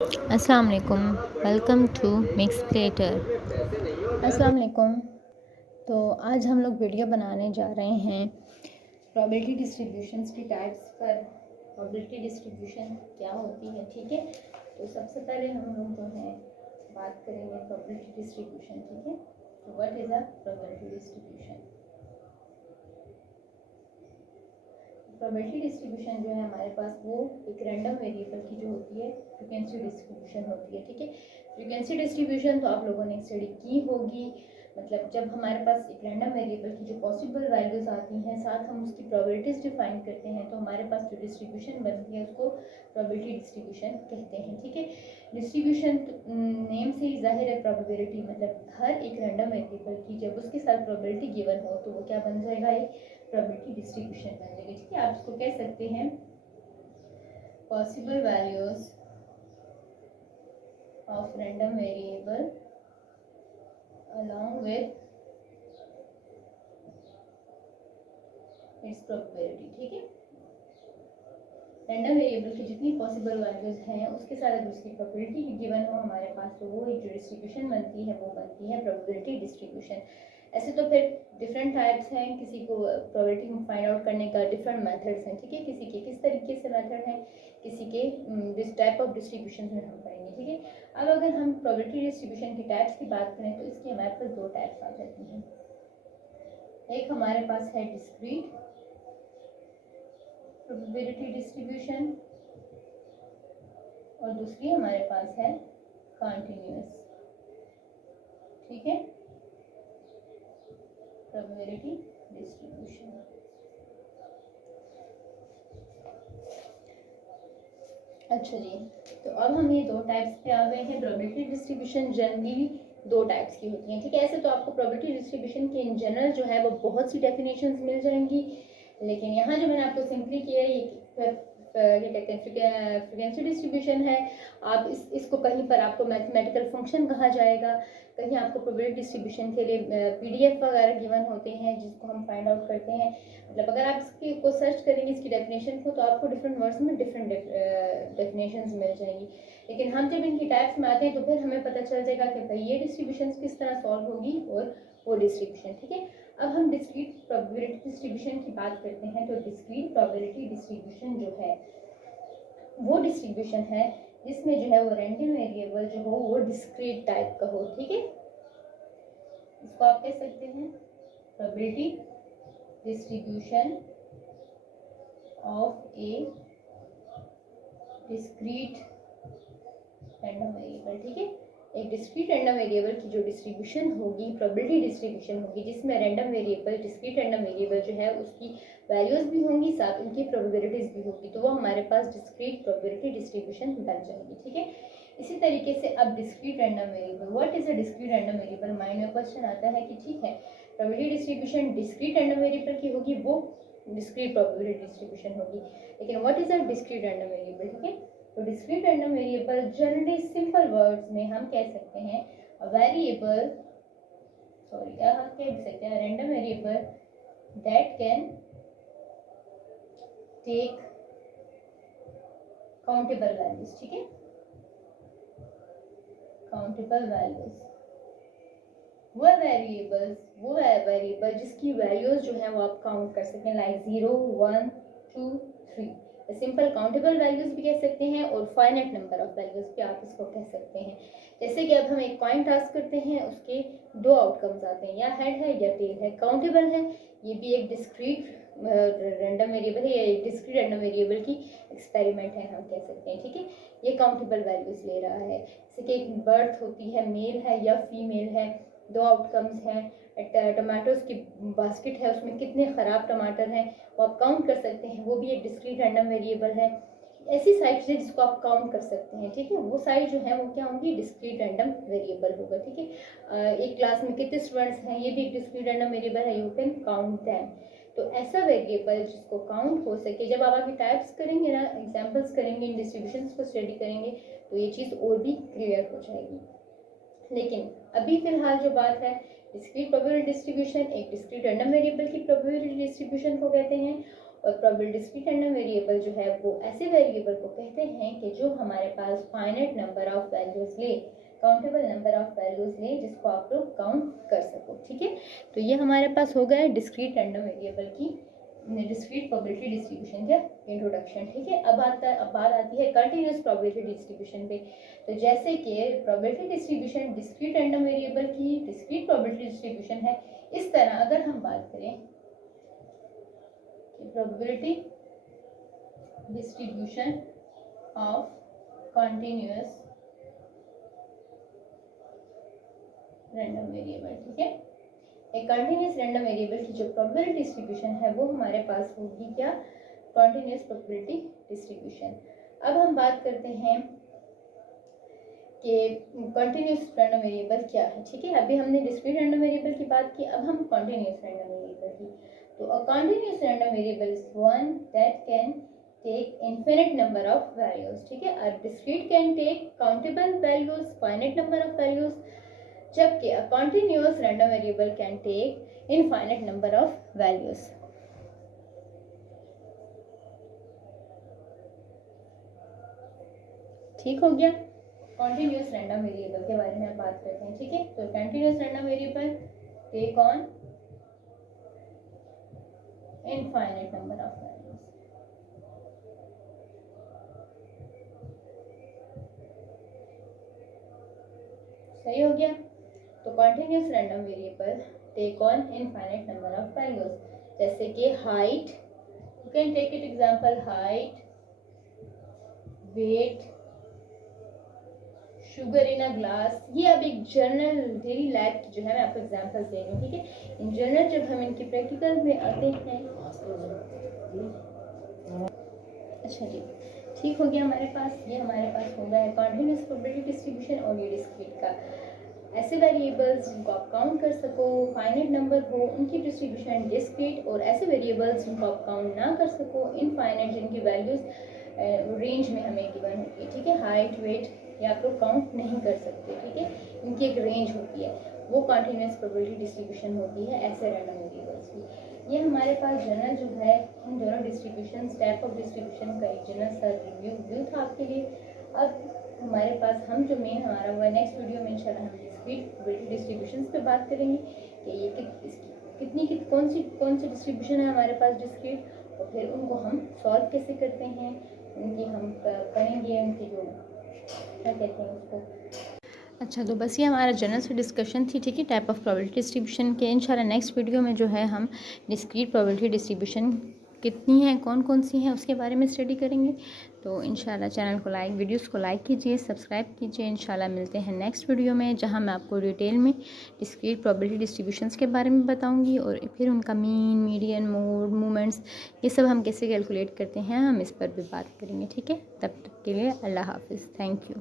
अस्सलाम वालेकुम। Welcome to Mix Platter. अस्सलाम वालेकुम। तो आज हम लोग वीडियो बनाने जा रहे हैं प्रोबेबिलिटी डिस्ट्रीब्यूशंस की टाइप्स पर। प्रोबेबिलिटी डिस्ट्रीब्यूशन क्या होती है, ठीक है। तो सबसे पहले हम लोग जो है बात करेंगे प्रोबेबिलिटी डिस्ट्रीब्यूशन, ठीक है। तो what is a probability distribution? Probability distribution जो है हमारे पास वो एक रैंडम वेरिएबल की जो होती है फ्रीक्वेंसी डिस्ट्रीब्यूशन होती है, ठीक है। फ्रीक्वेंसी डिस्ट्रीब्यूशन तो आप लोगों ने स्टडी की होगी। मतलब जब हमारे पास एक रैंडम वेरिएबल की जो पॉसिबल वैल्यूज आती हैं, साथ हम उसकी प्रोबेबिलिटीज डिफाइन करते हैं, तो हमारे पास जो डिस्ट्रीब्यूशन बनती है उसको प्रोबेबिलिटी डिस्ट्रीब्यूशन कहते हैं, ठीक है। डिस्ट्रीब्यूशन नेम से ही जाहिर है, प्रोबेबिलिटी मतलब हर एक रैंडम वेरिएबल की जब उसके साथ प्रोबेबिलिटी गिवन हो तो वो क्या बन जाएगा, एक प्रोबेबिलिटी डिस्ट्रीब्यूशन बन जाएगी, ठीक है। आप इसको कह सकते हैं possible values of random variable along with its probability, ठीक है। रैंडम वेरिएबल की जितनी पॉसिबल वैल्यूज हैं उसके साथ अगर उसकी प्रोबेबिलिटी गिवन हो हमारे पास, तो वो एक जो डिस्ट्रीब्यूशन बनती है वो बनती है प्रोबेबिलिटी डिस्ट्रीब्यूशन। ऐसे तो फिर डिफरेंट टाइप्स हैं, किसी को प्रोबेबिलिटी फाइंड आउट करने का डिफरेंट मेथड्स हैं, ठीक है। किसी के किस तरीके से मेथड हैं, किसी के दिस टाइप ऑफ डिस्ट्रीब्यूशन में हम पढ़ेंगे, ठीक है। अब अगर हम प्रोबेबिलिटी डिस्ट्रीब्यूशन की टाइप्स की बात करें तो इसकी हमारे पास दो टाइप्स आ जाती हैं। एक हमारे पास है डिस्क्रीट प्रोबेबिलिटी डिस्ट्रीब्यूशन और दूसरी हमारे पास है कॉन्टिन्यूअस, ठीक है, प्रोबेबिलिटी डिस्ट्रीब्यूशन। अच्छा जी, तो अब हम ये दो टाइप्स पे आ गए हैं। प्रोबेबिलिटी डिस्ट्रीब्यूशन जनरली दो टाइप्स की होती हैं, ठीक है। ऐसे तो आपको प्रोबेबिलिटी डिस्ट्रीब्यूशन के इन जनरल जो है वो बहुत सी डेफिनेशंस मिल जाएंगी, लेकिन यहाँ जो मैंने आपको सिंपली किया है ये कहते हैं फ्रीक्वेंसी डिस्ट्रीब्यूशन है। आप इसको कहीं पर आपको मैथमेटिकल फंक्शन कहा जाएगा, कहीं आपको प्रोबेबिलिटी डिस्ट्रीब्यूशन के लिए पीडीएफ वगैरह गिवन होते हैं जिसको हम फाइंड आउट करते हैं। मतलब अगर आप इसकी को सर्च करेंगे इसकी डेफिनेशन को तो आपको डिफरेंट वर्ड्स में डिफरेंट डेफिनेशंस मिल जाएंगी। लेकिन हम जब इनकी टाइप्स में आते हैं तो फिर हमें पता चल जाएगा कि भाई ये डिस्ट्रीब्यूशन किस तरह सॉल्व होगी और वो डिस्ट्रीब्यूशन, ठीक है। अब हम डिस्क्रीट प्रोबेबिलिटी डिस्ट्रीब्यूशन की बात करते हैं। तो डिस्क्रीट प्रोबेबिलिटी डिस्ट्रीब्यूशन जो है वो डिस्ट्रीब्यूशन है जिसमें जो है वो रैंडम वेरिएबल जो हो वो डिस्क्रीट टाइप का हो, ठीक है। इसको आप कह सकते हैं probability distribution of A discrete random variable, ठीक है। एक डिस्क्रीट रैंडम वेरिएबल की जो डिस्ट्रीब्यूशन होगी प्रोबेबिलिटी डिस्ट्रीब्यूशन होगी जिसमें random variable discrete random variable जो है उसकी वैल्यूज भी होंगी, साथ उनकी प्रोबेबिलिटीज भी होगी, तो वो हमारे पास डिस्क्रीट प्रोबेबिलिटी डिस्ट्रीब्यूशन बन जाएगी, ठीक है। इसी तरीके से अब discrete random variable, what is a discrete random variable, mind में क्वेश्चन आता है कि ठीक है probability distribution discrete random variable की होगी, वो डिस्क्रीट प्रोबेबिलिटी डिस्ट्रीब्यूशन होगी, लेकिन what is a discrete random variable, ठीक है। तो discrete random variable generally simple words में हम कह सकते हैं वेरिएबल, सॉरी हम कह सकते हैं random variable that can take countable values, ठीक है, काउंटेबल वैल्यूज। वो वेरिएबल जिसकी वैल्यूज जो है वो आप काउंट कर सकते हैं, लाइक 0 1 2 3। सिंपल काउंटेबल वैल्यूज भी कह सकते हैं और फाइनाइट नंबर ऑफ वैल्यूज भी आप इसको कह सकते हैं। जैसे कि अब हम एक कॉइन टास्क करते हैं, उसके दो आउटकम्स आते हैं, या हेड है या टेल है। काउंटेबल है, ये भी एक डिस्क्रीट रैंडम वेरिएबल है, या एक डिस्क्रीट रैंडम वेरिएबल की एक्सपेरिमेंट है हम कह सकते हैं, ठीक है। ये काउंटेबल वैल्यूज ले रहा है। जैसे कि एक बर्थ होती है, मेल है या फीमेल है, दो आउटकम्स हैं। टमाटोज की बास्केट है, उसमें कितने ख़राब टमाटर हैं वो आप काउंट कर सकते हैं, वो भी एक डिस्क्रीट रैंडम वेरिएबल है। ऐसी साइट्स है जिसको आप काउंट कर सकते हैं, ठीक है। वो साइट जो है वो क्या होंगी, डिस्क्रीट रैंडम वेरिएबल होगा, ठीक है। एक क्लास में कितने स्टूडेंट्स हैं, ये भी एक डिस्क्रीट रैंडम वेरिएबल है, यू कैन काउंट दैम। तो ऐसा वेरिएबल जिसको काउंट हो सके, जब आप आगे टाइप्स करेंगे ना, एग्जाम्पल्स करेंगे, इन डिस्ट्रीब्यूशंस को स्टडी करेंगे तो ये चीज़ और भी क्लियर हो जाएगी। लेकिन अभी फिलहाल जो बात है डिस्क्रीट प्रोबेबिलिटी डिस्ट्रीब्यूशन, एक डिस्क्रीट रैंडम वेरिएबल की प्रोबेबिलिटी डिस्ट्रीब्यूशन को कहते हैं, और प्रोबेबिलिटी डिस्क्रीट रैंडम वेरिएबल जो है वो ऐसे वेरिएबल को कहते हैं कि जो हमारे पास फाइनाइट नंबर ऑफ वैल्यूज ले, काउंटेबल नंबर ऑफ वैल्यूज ले, जिसको आप लोग काउंट कर सको। ठीक है, तो ये हमारे पास हो गया डिस्क्रीट रैंडम वेरिएबल की डिस्क्रीट प्रोबेबिलिटी डिस्ट्रीब्यूशन का इंट्रोडक्शन। ठीक है, अब बात आती है कंटिन्यूस प्रोबेबिलिटी डिस्ट्रीब्यूशन पे। तो जैसे कि probability distribution discrete random variable की डिस्क्रीट प्रोबेबिलिटी डिस्ट्रीब्यूशन है, इस तरह अगर हम बात करें कि probability distribution of continuous random variable, ठीक है, एक कंटिन्यूस रैंडम वेरिएबल की जो प्रोबेबिलिटी डिस्ट्रीब्यूशन है वो हमारे पास होगी क्या, कंटिन्यूस प्रोबेबिलिटी डिस्ट्रीब्यूशन। अब हम बात करते हैं कि कंटिन्यूस रैंडम वेरिएबल क्या है। ठीक है, अभी हमने डिस्क्रीट रैंडम वेरिएबल की बात की, अब हम कंटिन्यूस रैंडम वेरिएबल की। तो a continuous random variable is one that can take infinite number of values. ठीक है, a discrete can take countable values, finite number of values, जबकि a continuous random variable can take infinite number of values. ठीक हो गया, continuous random variable के बारे में आप बात करते हैं। ठीक है, तो continuous random variable take on infinite number of values. सही हो गया, तो continuous random variable take on infinite number of values, जैसे कि height, you can take it example, height, weight, sugar in a glass. ये अब एक जनरल डेली लाइफ की जो है मैं आपको एग्जांपल्स दे रही हूँ। ठीक है, इन जनरल जब हम इनकी प्रैक्टिकल में आते हैं, अच्छा जी, ठीक हो गया हमारे पास, ये हमारे पास हो गया है कंटिन्यूअस प्रोबेबिलिटी डिस्ट्रीब्यूशन और ये डिस्क्रीट का। ऐसे वेरिएबल्स जिनको आप काउंट कर सको, फाइनाइट नंबर हो, उनकी डिस्ट्रीब्यूशन डिस्क्रीट, और ऐसे वेरिएबल्स जिनको आप काउंट ना कर सको, इनफाइनाइट, जिनकी वैल्यूज रेंज में हमें गिवन होती है। ठीक है, हाइट, वेट ये आप लोग काउंट नहीं कर सकते। ठीक है, इनकी एक रेंज होती है, वो कंटिन्यूअस प्रोबेबिलिटी डिस्ट्रीब्यूशन होती है ऐसे रैंडम वेरिएबल्स की। ये हमारे पास जनरल जो है इन दोनों डिस्ट्रीब्यूशन, टाइप ऑफ डिस्ट्रीब्यूशन का एक जनरल सा रिव्यू था आपके लिए। अब हमारे पास हम जो मेन हमारा हुआ नेक्स्ट वीडियो में इंशाल्लाह हम डिस्क्रीट प्रोबेबिलिटी डिस्ट्रीब्यूशन पे बात करेंगे कि ये कितनी कौन सी डिस्ट्रीब्यूशन है हमारे पास डिस्क्रीट, और फिर उनको हम सॉल्व कैसे करते हैं, उनकी हम करेंगे, उनकी जो क्या कहते हैं उसको। अच्छा, तो बस ये हमारा जनरल से डिस्कशन थी। ठीक है, टाइप ऑफ प्रोबेबिलिटी डिस्ट्रीब्यूशन के। इंशाल्लाह नेक्स्ट वीडियो में जो है हम डिस्क्रीट प्रोबेबिलिटी डिस्ट्रीब्यूशन कितनी है, कौन कौन सी हैं, उसके बारे में स्टडी करेंगे। तो इंशाल्लाह चैनल को लाइक, वीडियोस को लाइक कीजिए, सब्सक्राइब कीजिए। इंशाल्लाह मिलते हैं नेक्स्ट वीडियो में, जहां मैं आपको डिटेल में डिस्क्रीट प्रोबेबिलिटी डिस्ट्रीब्यूशंस के बारे में बताऊंगी, और फिर उनका मीन, मीडियन, मोड, मूवमेंट्स, ये सब हम कैसे कैलकुलेट करते हैं हम इस पर भी बात करेंगे। ठीक है, तब तक के लिए अल्लाह हाफिज़, थैंक यू।